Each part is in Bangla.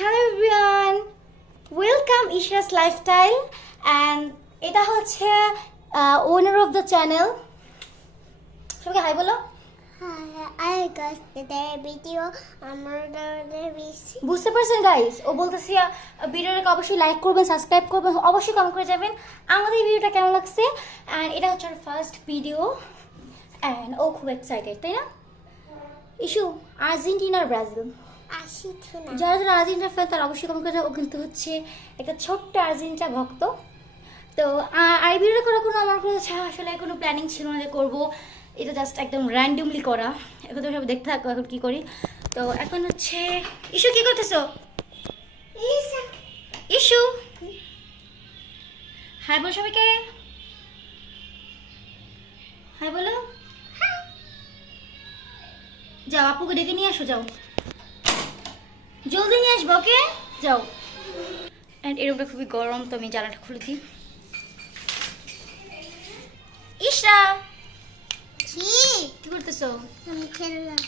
Hello everyone, welcome Ishra's lifestyle and এটা হচ্ছে ওনার অফ দ্য চ্যানেল। সবাইকে হাই বলো। বুঝতে পারছেন গাইস, ও বলতেছি ভিডিওটাকে অবশ্যই লাইক করবেন, সাবস্ক্রাইব করবেন, অবশ্যই কমেন্ট করে যাবেন আমাদের ভিডিওটা কেমন লাগছে। অ্যান্ড এটা হচ্ছে ওর ফার্স্ট ভিডিও অ্যান্ড ও খুব এক্সাইটেড, তাই না? ইস্যু আর্জেন্টিনার ব্রাজিল, যারা যারা আর্জেন্টিনা ফ্যান তারা অবশ্যই কমেন্ট করে যাবে। ও কিন্তু হচ্ছে একটা ছোট্ট আর্জেন্টিনা ভক্ত। তো আর ভিডিও করার কোনো আমার কোনো আসলে কোনো প্ল্যানিং ছিল না যে করবো, এটা জাস্ট একদম র্যান্ডমলি করা। এখন তো সব দেখতে থাকো এখন কী করি। তো এখন হচ্ছে ইস্যু কী করতেছো? ইস্যু হাই বলো সবাইকে, হাই বলো। যাও আপুকে ডেকে নিয়ে আসো, যাও জলদি নিয়ে আসবো, ওকে যাও। অ্যান্ড এই রুমটা খুবই গরম, তো আমি জানালাটা খুলে দিই। ইশরা কি করতেছো? আমি খেললাম।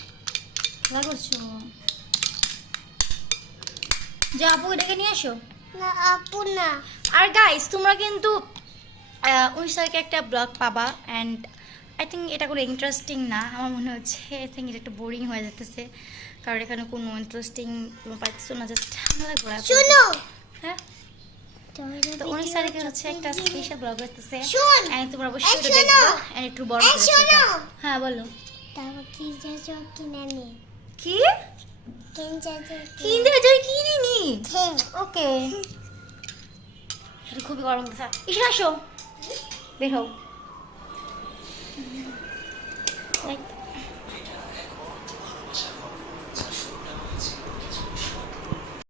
খেলা করছো? যাও আপুকে ডেকে নিয়ে আসো। না আপু না। আর গাইস তোমরা কিন্তু 19 তারিখে একটা ব্লগ পাবা অ্যান্ড আই থিঙ্ক এটা কোনো ইন্টারেস্টিং না, আমার মনে হচ্ছে আই থিঙ্ক এটা একটু বোরিং হয়ে যেতেছে, কারণ এখানে কোনো ইন্টারেস্টিং তোমরা পাইতেছো না, জাস্ট শুনো। হ্যাঁ, তো 19 তারিখে হচ্ছে একটা স্পেশাল ব্লগ আসতেছে শোন। এন্ড তোমরা অবশ্যই এটা শোনো। দেখবা এন্ড একটু বড় করে শোনো। সেটা। হ্যাঁ বলো। তারপর কি যাচ্ছো কিনে নে। কি কেন যাচ্ছো কিনতে যাই কিনি নি? খেয়ে। ওকে, এটা খুবই গরম দিছে। ইশরা আসো, বের হও।